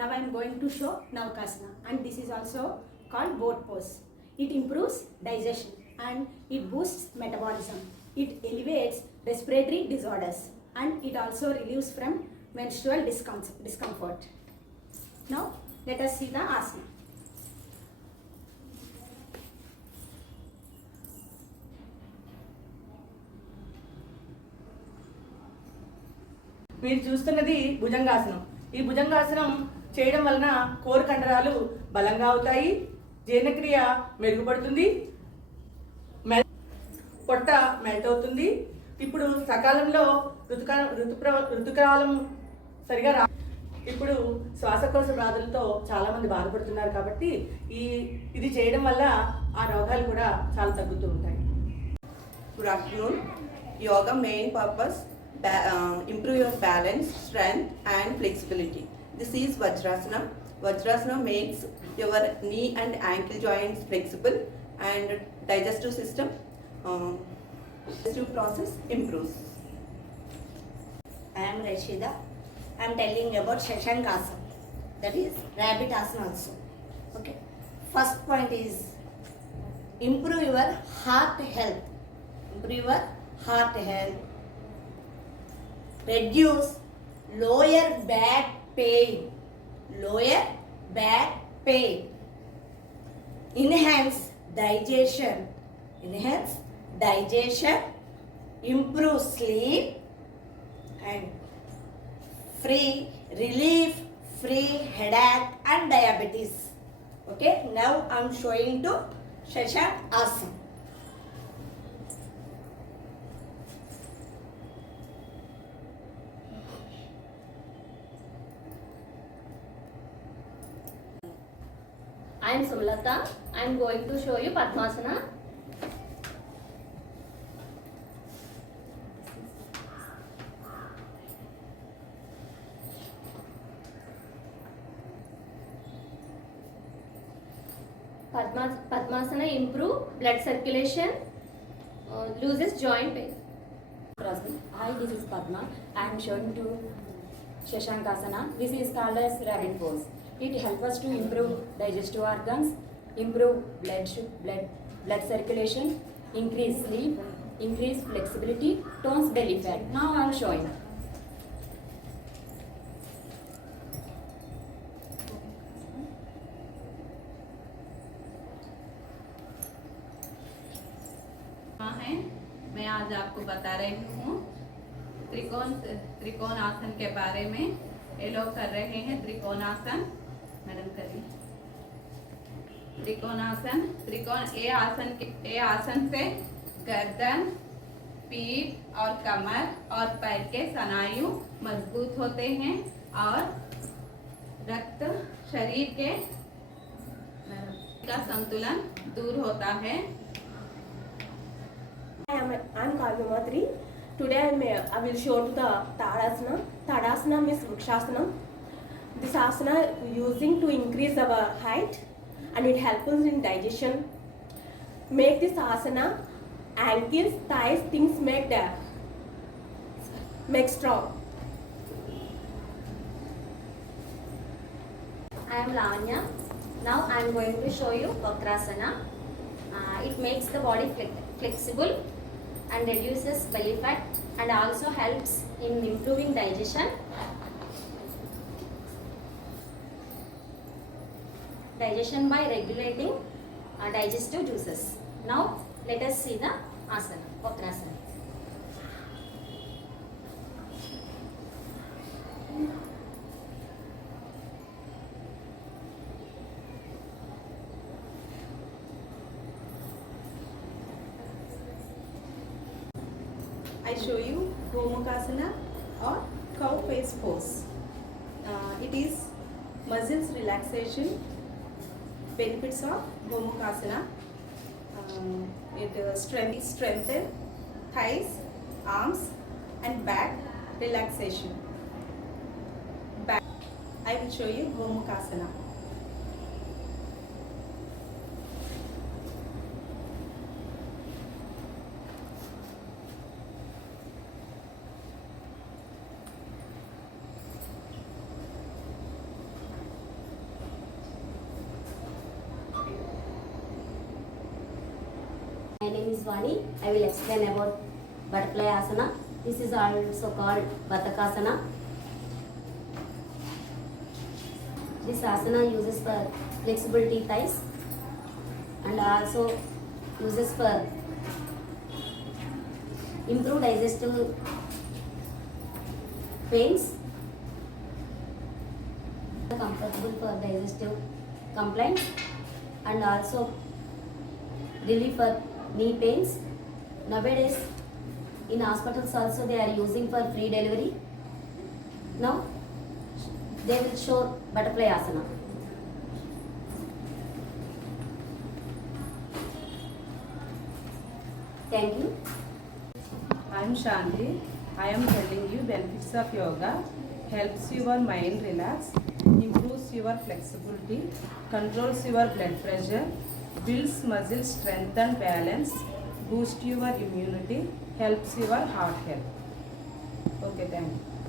Now I am going to show Navakasana, and this is also called boat pose. It improves digestion and it boosts metabolism. It alleviates respiratory disorders and it also relieves from menstrual discomfort. Now let us see the asana. మీరు చూస్తున్నది భుజంగాసనం. ఈ భుజంగాసనం చేయడం వలన core కండరాలు బలంగా అవుతాయి, జీర్ణక్రియ మెరుగుపడుతుంది, పొట్ట మెల్ట్ అవుతుంది. ఇప్పుడు సకాలంలో ఋతుకాలం సరిగా ఇప్పుడు శ్వాసకోశ వ్యాధులతో చాలామంది బాధపడుతున్నారు కాబట్టి ఇది చేయడం వల్ల ఆ రోగాలు కూడా చాలా తగ్గుతూ ఉంటాయి. Good afternoon. Yoga main purpose improve your balance, strength and flexibility. This is Vajrasana. Vajrasana makes your knee and ankle joints flexible and digestive system digestive process improves. I am Rashida. I am telling about Shashankasana, that is rabbit asana also. Okay. First point is improve your heart health. Improve your heart health. Reduce lower back pain. Lower back pain. Enhance digestion. Enhance digestion. Improve sleep and relief free headache and diabetes. Okay, now I am showing to Shashankasana. I am Sumlata. I am going to show you Padmasana. Padmasana improve blood circulation, loses joint pain. Hi, this is Padma. I am showing to Shashankasana. This is called as rabbit pose. It helps us to improve digestive organs, improve blood circulation, increase sleep, increase flexibility, tones belly fat. Now I am showing. है मैं आज आपको बता रही हूँ त्रिकोण आसन के बारे में। ये लोग कर रहे हैं त्रिकोणासन। मैडम करिए त्रिकोणासन। ये आसन से गर्दन, पीठ और कमर और पैर के स्नायु मजबूत होते हैं और रक्त शरीर के का संतुलन दूर होता है। I am Kalyamatri. Today I will show to the Tadasana. Tadasana means Vrikshasana. This asana using to increase our height and it helps us in digestion. Make this asana, ankles, thighs, things make strong. I am Lavanya. Now I am going to show you Vakrasana. It makes the body flexible and reduces belly fat and also helps in improving digestion. Digestion by regulating digestive juices. Now let us see the asana, Vakrasana. I show you Gomukhasana or cow face pose. It is muscles relaxation. Benefits of Gomukhasana. It strengthen thighs, arms and back relaxation. Back. I will show you Gomukhasana. is Vani. I will explain about butterfly asana. This is also called Batakasana. This asana uses for flexibility thighs and also uses for improve digestive pains, comfortable for digestive complaints, and also relief for knee pains. Nowadays in hospitals also they are using for free delivery. Now they will show butterfly asana. Thank you. I am Shanti. I am telling you benefits of yoga. Helps your mind relax, improves your flexibility, controls your blood pressure, builds muscle strength and balance, boosts your immunity, helps your heart health. Okay, thank you.